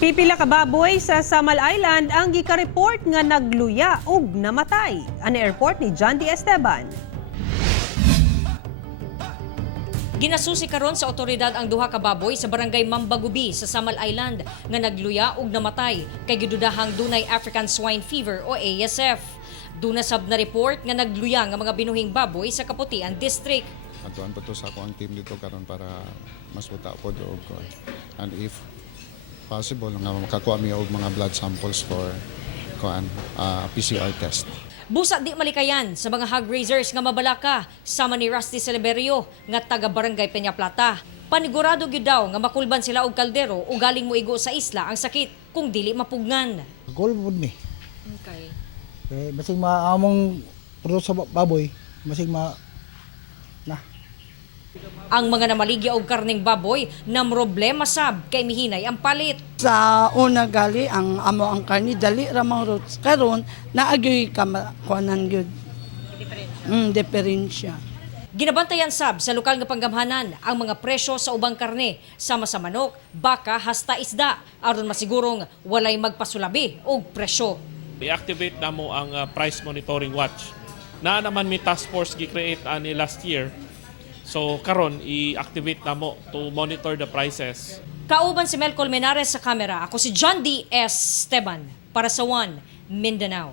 Pipila ka baboy sa Samal Island ang gika-report nga nagluya ug namatay. Ang airport ni John D. Esteban. Ginasusi karon sa otoridad ang duha ka baboy sa barangay Mambagubi sa Samal Island nga nagluya ug namatay kay gidudahang dunay African Swine Fever o ASF. Duna sab na report nga nagluya nga mga binuhing baboy sa Kaputian District. Atuan pa to sa ako ang team dito karon para mas buta po og and if possible nga makakuha mi og mga blood samples for PCR test. Busa di malikayan sa mga hog raisers nga mabalaka sama ni Rusty Celeberio nga taga Barangay Peña Plata. Panigurado gyud daw nga makulban sila og kaldero o galing moigo sa isla ang sakit kung dili mapugnan. Goal po ni. Okay. Masing maamong pro sa baboy, masing na. Ang mga namaligya og karning baboy na problema sab kay mihinay ang palit. Sa una gali ang amo ang karni dali ra mang roots karon naagyoy kuanan gyud. Diferensya. Ginabantayan sab sa lokal nga panggamhanan ang mga presyo sa ubang karne sama sa manok, baka hasta isda aron masigurong walay magpasulabi og presyo. I-activate na mo ang price monitoring watch. Na naman may task force gi-create ani last year. So karon i-activate na mo to monitor the prices. Kauban si Mel Colmenares sa kamera. Ako si John D. Esteban para sa One Mindanao.